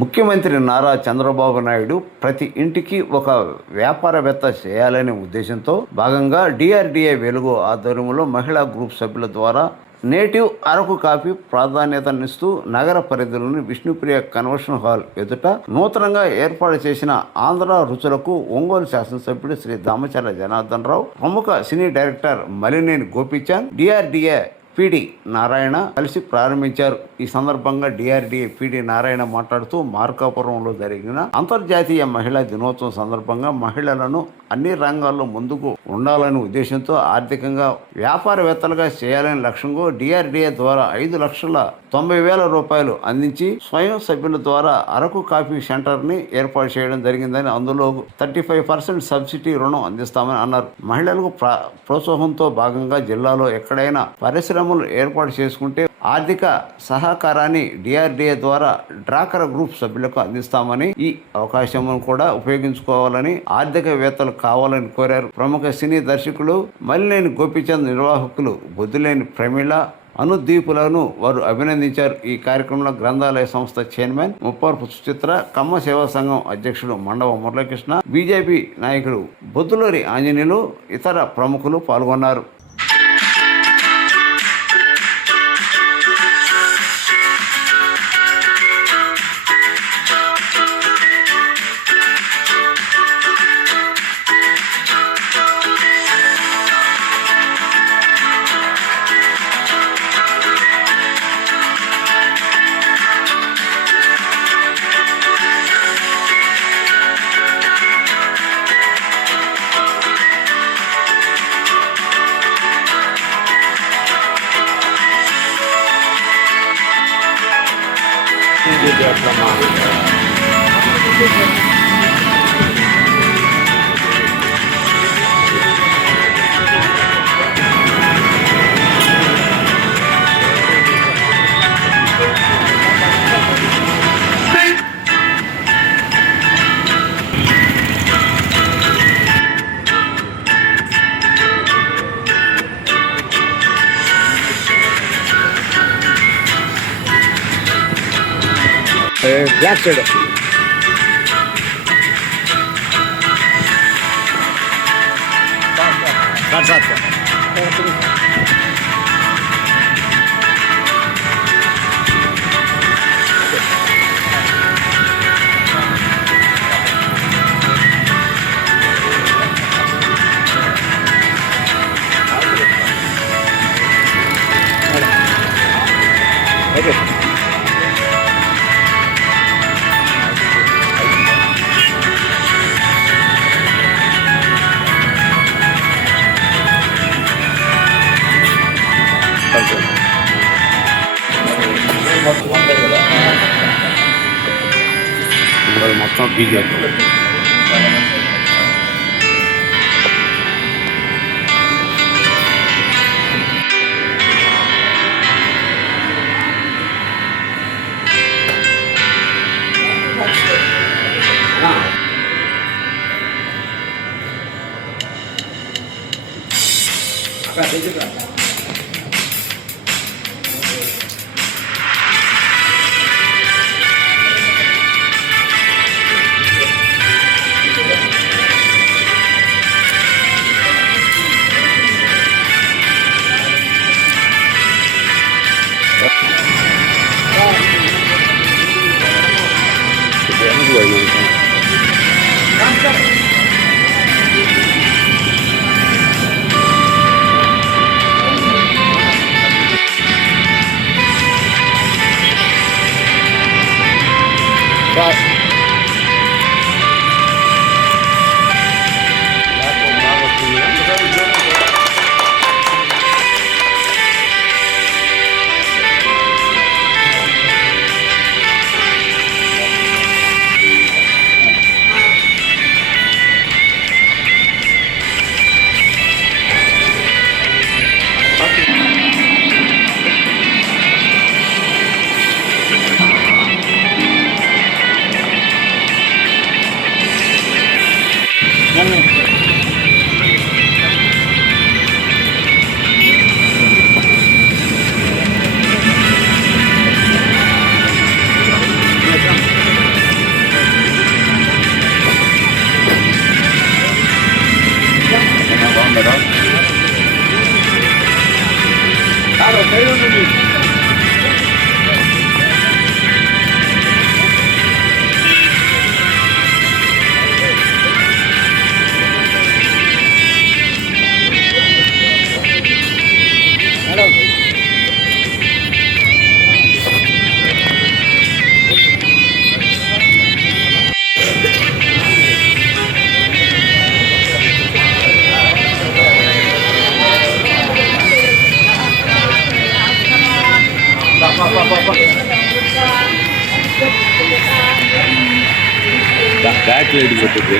ముఖ్యమంత్రి నారా చంద్రబాబు నాయుడు ప్రతి ఇంటికి ఒక వ్యాపారవేత్త చేయాలనే ఉద్దేశంతో భాగంగా డిఆర్డిఏ వెలుగు ఆధ్వర్యంలో మహిళా గ్రూప్ సభ్యుల ద్వారా నేటివ్ అరకు కాఫీ ప్రాధాన్యతనిస్తూ నగర పరిధిలోని విష్ణుప్రియ కన్వెన్షన్ హాల్ ఎదుట నూతనంగా ఏర్పాటు చేసిన ఆంధ్ర రుచులకు ఒంగోలు శాసనసభ్యుడు శ్రీ దామచర్ల జనార్దన్ రావు, ప్రముఖ సినీ director Malineni Gopichand, DRDA PD Narayana కలిసి ప్రారంభించారు. ఈ సందర్భంగా డిఆర్డిఏ పిడి నారాయణ మాట్లాడుతూ మార్కాపురంలో జరిగిన అంతర్జాతీయ మహిళా దినోత్సవం సందర్భంగా మహిళలను అన్ని రంగాల్లో ముందుకు ఉండాలనే ఉద్దేశంతో ఆర్థికంగా వ్యాపారవేత్తలుగా చేయాలనే లక్ష్యంగా డిఆర్డిఏ ద్వారా 5,90,000 రూపాయలు అందించి స్వయం సభ్యుల ద్వారా అరకు కాఫీ సెంటర్ని ఏర్పాటు చేయడం జరిగిందని, అందులో 35% సబ్సిడీ రుణం అందిస్తామని అన్నారు. మహిళలకు ప్రోత్సాహంతో భాగంగా జిల్లాలో ఎక్కడైనా పరిశ్రమలు ఏర్పాటు చేసుకుంటే ఆర్థిక సహకారాన్ని డిఆర్డిఏ ద్వారా డ్వాక్రా గ్రూప్ సభ్యులకు అందిస్తామని, ఈ అవకాశం కూడా ఉపయోగించుకోవాలని ఆర్థికవేత్తలు కావాలని కోరారు. ప్రముఖ సినీ దర్శకులు మలినేని గోపీచంద్, నిర్వాహకులు బొద్దులేని ప్రమీళ, అనుదీపులను వారు అభినందించారు. ఈ కార్యక్రమంలో గ్రంథాలయ సంస్థ చైర్మన్ ముప్పవరపు సుచిత్ర, కమ్మ సేవా సంఘం అధ్యక్షుడు మండవ మురళీకృష్ణ, బీజేపీ నాయకుడు బొద్దులూరి ఆంజనేయులు, ఇతర ప్రముఖులు పాల్గొన్నారు. Black side okay. మొత్తం బీజేపీ బ్యాక్ లైట్ పెట్టింది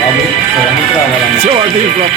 బాబు రావాలన్నా వందే విష్ణుం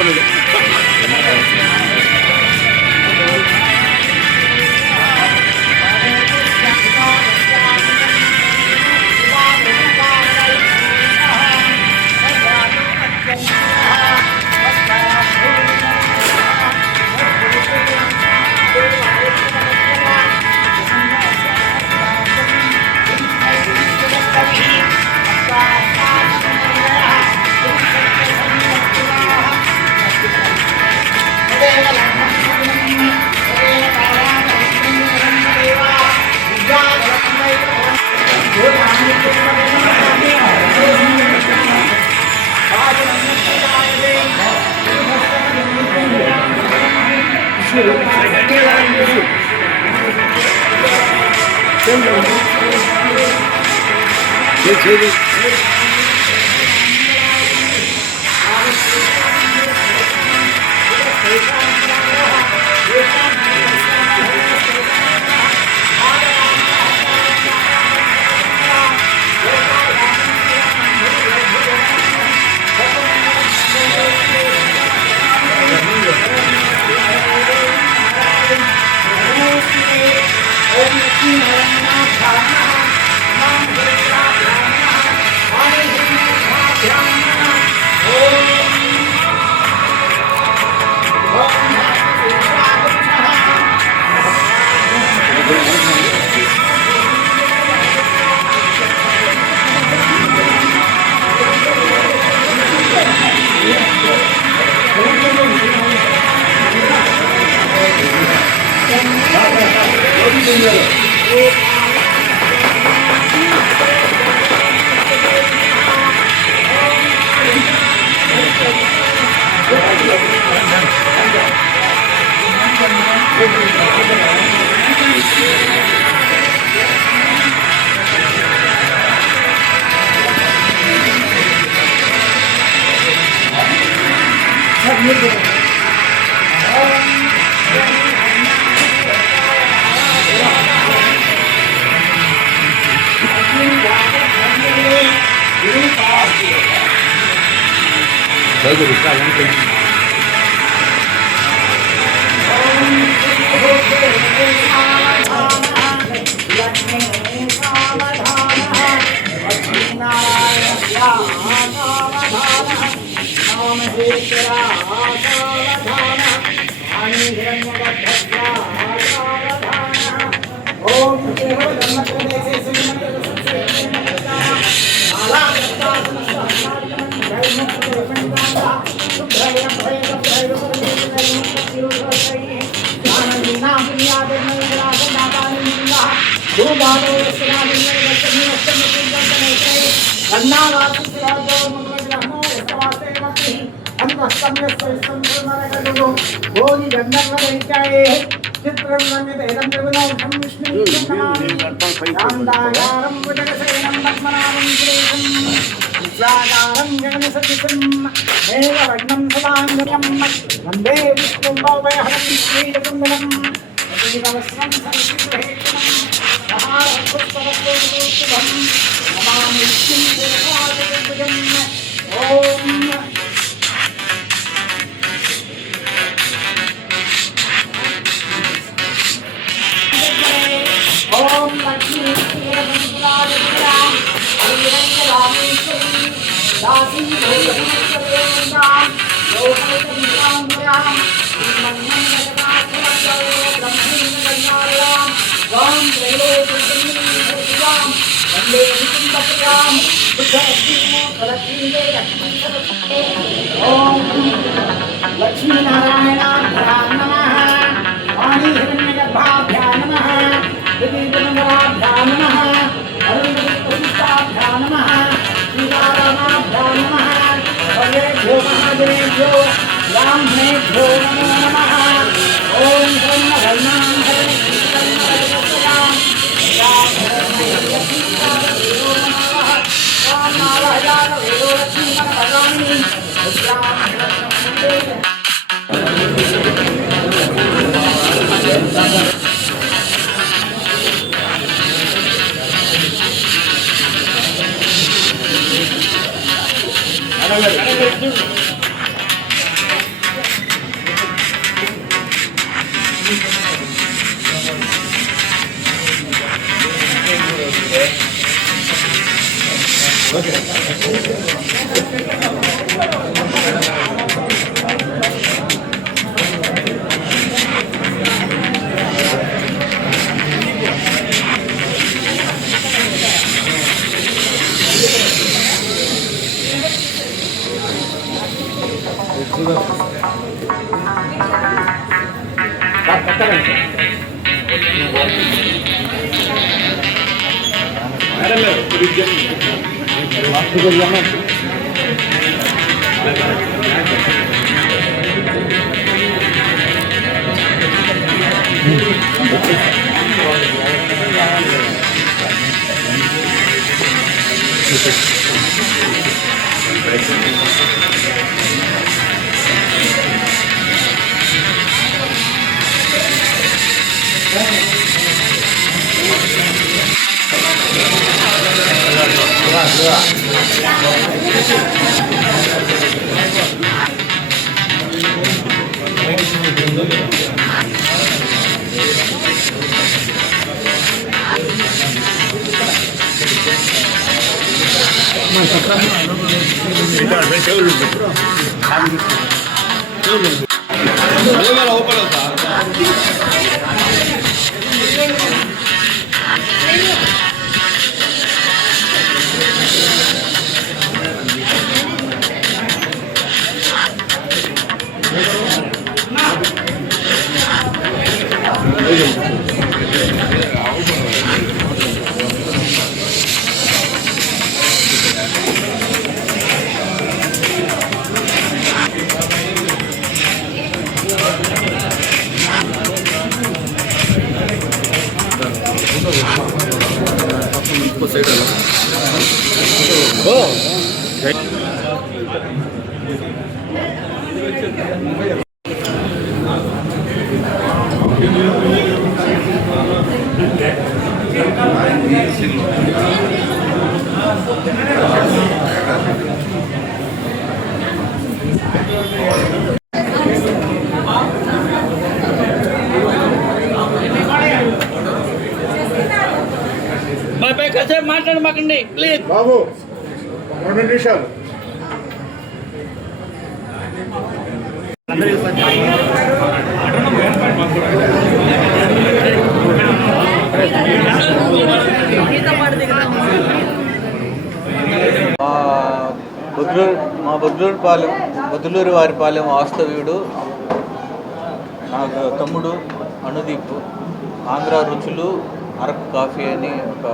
శ్రీకుందనం ఓం లక్ష్మీ లక్ష్మీనారాయణాభ్యాం నమః వాణీ హిరణ్యగర్భాభ్యాం నమః దివ్యగుణగరాభ్యాం నమః అరుణాభ్యాం నమః సీతారామాభ్యాం నమః భవేభ్యో మహాదేవ్యో బ్రాహ్మణేభ్యో నమో నమః ఓం బ్రహ్మవర్ణాం హరి మాట్లాడమాకండి ప్లీజ్ బాబు 2 నిమిషాలు. మా బొద్దులూరు వారిపాలెం వాస్తవ్యుడు నాకు తమ్ముడు అనుదీప్ ఆంధ్ర రుచులు అరకు కాఫీ అని ఒక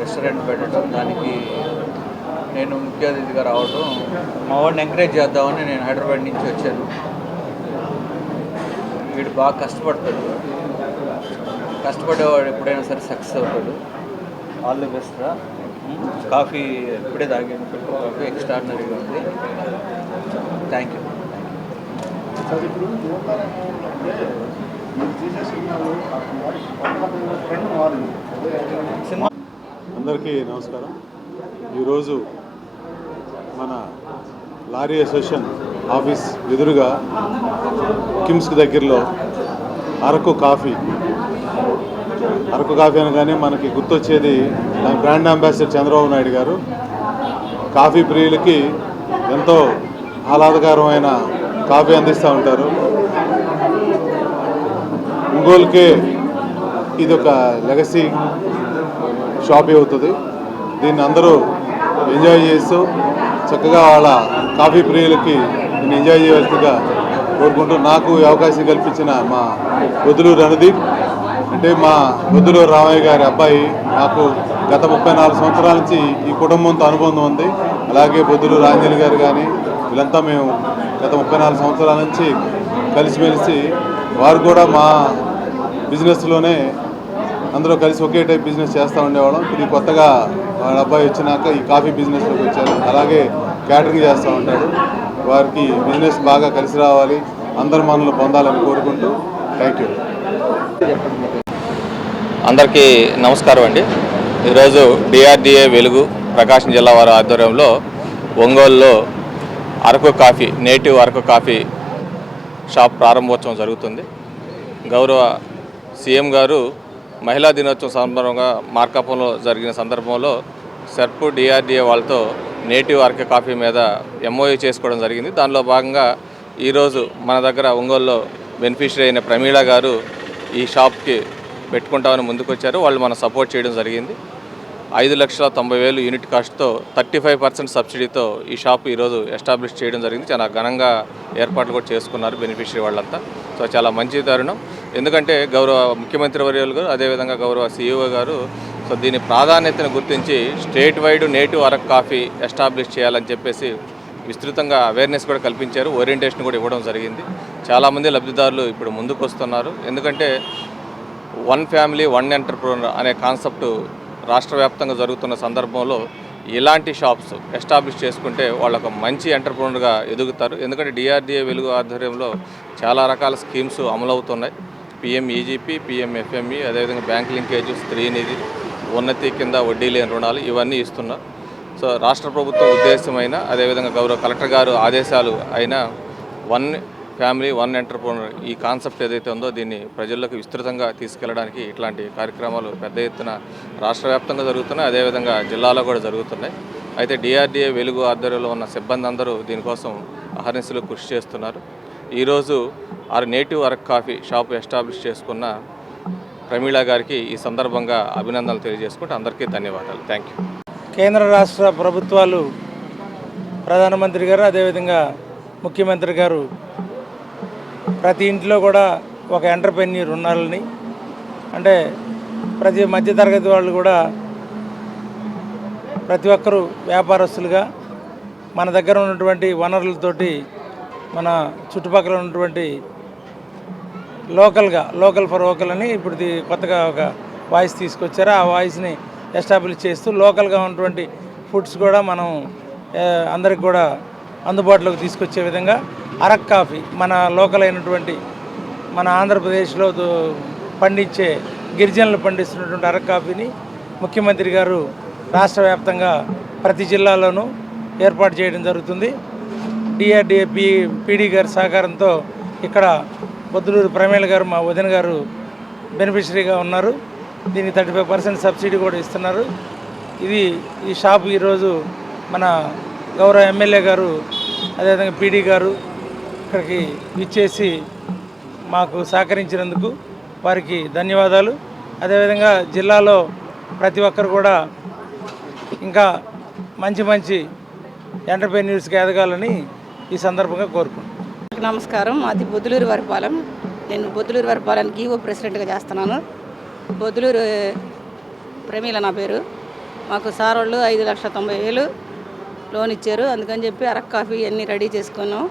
రెస్టారెంట్ పెట్టడం, దానికి నేను ముఖ్య అతిథిగా రావడం, మా వాడిని ఎంకరేజ్ చేద్దామని నేను హైదరాబాద్ నుంచి వచ్చాను. వీడు బాగా కష్టపడతాడు, కష్టపడేవాడు ఎప్పుడైనా సరే సక్సెస్ అవుతాడు. ఆల్ ది బెస్ట్ రా. కాఫీ ఇప్పుడే తాగాను, ఫిల్టర్ కాఫీ ఎక్స్ట్రాడినరీగా ఉంది. Thank you. అందరికీ నమస్కారం. ఈరోజు మన లారీ అసోసియేషన్ ఆఫీస్ ఎదురుగా కిమ్స్కి దగ్గరలో అరకు కాఫీ అనగానే మనకి గుర్తొచ్చేది దాని బ్రాండ్ అంబాసిడర్ చంద్రబాబు నాయుడు గారు. కాఫీ ప్రియులకి ఎంతో ఆహ్లాదకరమైన కాఫీ అందిస్తూ ఉంటారు. ఒంగోలుకే ఇది ఒక లెగసీ షాప్ అవుతుంది. దీన్ని అందరూ ఎంజాయ్ చేస్తూ చక్కగా వాళ్ళ కాఫీ ప్రియులకి నేను ఎంజాయ్ చేయవలసిగా కోరుకుంటూ, నాకు ఈ అవకాశం కల్పించిన మా బొద్దులూరు అనుదీప్, అంటే మా బొద్దులూరు రామయ్య గారి అబ్బాయి, నాకు గత 34 సంవత్సరాల నుంచి ఈ కుటుంబంతో అనుబంధం ఉంది. అలాగే బొద్దులూరు ఆంజనేయ గారు కానీ వీళ్ళంతా మేము గత 34 సంవత్సరాల నుంచి కలిసిమెలిసి, వారు కూడా మా బిజినెస్లోనే అందరూ కలిసి ఒకే టైప్ బిజినెస్ చేస్తూ ఉండేవాళ్ళం. ఇది కొత్తగా వాళ్ళ అబ్బాయి వచ్చినాక ఈ కాఫీ బిజినెస్లోకి వచ్చారు. అలాగే క్యాటరింగ్ చేస్తూ ఉంటాడు. వారికి బిజినెస్ బాగా కలిసి రావాలి, అందరు మనల్ని పొందాలని కోరుకుంటూ థ్యాంక్ యూ. అందరికీ నమస్కారం అండి. ఈరోజు డిఆర్డిఏ వెలుగు ప్రకాశం జిల్లా వారి ఆధ్వర్యంలో ఒంగోలులో Araku coffee, native Araku coffee shop ప్రారంభోత్సవం జరుగుతుంది. గౌరవ సీఎం గారు మహిళా దినోత్సవం సందర్భంగా మార్కాపురంలో జరిగిన సందర్భంలో సెర్ప్ డిఆర్డిఏ వాళ్ళతో నేటివ్ అరకు కాఫీ మీద ఎంఓయూ చేసుకోవడం జరిగింది. దానిలో భాగంగా ఈరోజు మన దగ్గర ఒంగోలులో బెనిఫిషరీ అయిన ప్రమీళ గారు ఈ షాప్కి పెట్టుకుంటామని ముందుకొచ్చారు. వాళ్ళు మనం సపోర్ట్ చేయడం జరిగింది. 5,90,000 యూనిట్ కాస్ట్తో 35% సబ్సిడీతో ఈ షాప్ ఈరోజు ఎస్టాబ్లిష్ చేయడం జరిగింది. చాలా ఘనంగా ఏర్పాట్లు కూడా చేసుకున్నారు బెనిఫిషరీ వాళ్ళంతా. సో చాలా మంచి తరుణం. ఎందుకంటే గౌరవ ముఖ్యమంత్రి వర్యులు గారు, అదేవిధంగా గౌరవ సీఈఓ గారు సో దీని ప్రాధాన్యతను గుర్తించి state wide native Araku coffee establish చేయాలని చెప్పేసి విస్తృతంగా అవేర్నెస్ కూడా కల్పించారు. ఓరియంటేషన్ కూడా ఇవ్వడం జరిగింది. చాలామంది లబ్ధిదారులు ఇప్పుడు ముందుకు వస్తున్నారు. ఎందుకంటే వన్ ఫ్యామిలీ వన్ ఎంటర్ప్రెన్యూర్ అనే కాన్సెప్ట్ రాష్ట్ర వ్యాప్తంగా జరుగుతున్న సందర్భంలో ఇలాంటి షాప్స్ ఎస్టాబ్లిష్ చేసుకుంటే వాళ్ళకు మంచి ఎంటర్ప్రెన్యూర్గా ఎదుగుతారు. ఎందుకంటే డిఆర్డిఏ వెలుగు ఆధ్వర్యంలో చాలా రకాల స్కీమ్స్ అమలవుతున్నాయి. PMEGP, PMFME, అదేవిధంగా బ్యాంక్ లింకేజ్, స్త్రీనిధి, ఉన్నతి కింద వడ్డీ లేని రుణాలు ఇవన్నీ ఇస్తున్నారు. సో రాష్ట్ర ప్రభుత్వం ఉద్దేశమైన, అదేవిధంగా గౌరవ కలెక్టర్ గారు ఆదేశాలు అయిన వన్ ఫ్యామిలీ వన్ ఎంటర్ప్రెన్యూర్ ఈ కాన్సెప్ట్ ఏదైతే ఉందో దీన్ని ప్రజల్లోకి విస్తృతంగా తీసుకెళ్లడానికి ఇట్లాంటి కార్యక్రమాలు పెద్ద ఎత్తున రాష్ట్ర వ్యాప్తంగా జరుగుతున్నాయి. అదేవిధంగా జిల్లాలో కూడా జరుగుతున్నాయి. అయితే డిఆర్డిఏ వెలుగు ఆధ్వర్యంలో ఉన్న సిబ్బంది అందరూ దీనికోసం అహర్నిశలు కృషి చేస్తున్నారు. ఈరోజు native Araku coffee shop establish చేసుకున్న ప్రమీళ గారికి ఈ సందర్భంగా అభినందనలు తెలియజేసుకుంటూ అందరికీ ధన్యవాదాలు. Thank you. కేంద్ర రాష్ట్ర ప్రభుత్వాలు, ప్రధానమంత్రి గారు, అదేవిధంగా ముఖ్యమంత్రి గారు ప్రతి ఇంట్లో కూడా ఒక ఎంటర్ప్రెన్యూర్ ఉన్నారని, అంటే ప్రతి మధ్యతరగతి వాళ్ళు కూడా ప్రతి ఒక్కరూ వ్యాపారస్తులుగా మన దగ్గర ఉన్నటువంటి వనరులతోటి మన చుట్టుపక్కల ఉన్నటువంటి లోకల్ ఫర్ వోకల్ అని ఇప్పుడు కొత్తగా ఒక వాయిస్ తీసుకొచ్చారు. ఆ వాయిస్ని ఎస్టాబ్లిష్ చేస్తూ లోకల్గా ఉన్నటువంటి ఫుడ్స్ కూడా మనం అందరికి కూడా అందుబాటులోకి తీసుకొచ్చే విధంగా అరకు కాఫీ, మన లోకల్ అయినటువంటి మన ఆంధ్రప్రదేశ్లో పండించే గిరిజనులు పండిస్తున్నటువంటి అరకు కాఫీని ముఖ్యమంత్రి గారు రాష్ట్ర వ్యాప్తంగా ప్రతి జిల్లాలోనూ ఏర్పాటు చేయడం జరుగుతుంది. డిఆర్డిఏ పీడీ గారి సహకారంతో ఇక్కడ బొద్దులూరు ప్రమీళ గారు, మా వదిన గారు బెనిఫిషరీగా ఉన్నారు. దీనికి 35% సబ్సిడీ కూడా ఇస్తున్నారు. ఈ షాపు ఈరోజు మన గౌరవ ఎమ్మెల్యే గారు, అదేవిధంగా పీడీ గారు ఇక్కడికి ఇచ్చేసి మాకు సహకరించినందుకు వారికి ధన్యవాదాలు. అదేవిధంగా జిల్లాలో ప్రతి ఒక్కరు కూడా ఇంకా మంచి ఎంటర్ప్రెన్యూర్స్కి ఎదగాలని ఈ సందర్భంగా కోరుకుంటున్నాను. నమస్కారం. మాది బొద్దులూరు వరపాలెం. నేను బొద్దులూరు వరపాలెంకి ఈవో ప్రెసిడెంట్గా చేస్తున్నాను. బొద్దులూరు ప్రమీల నా పేరు. మాకు సార్ వాళ్ళు 5,90,000 లోన్ ఇచ్చారు. అందుకని చెప్పి అరకు కాఫీ అన్నీ రెడీ చేసుకున్నాం.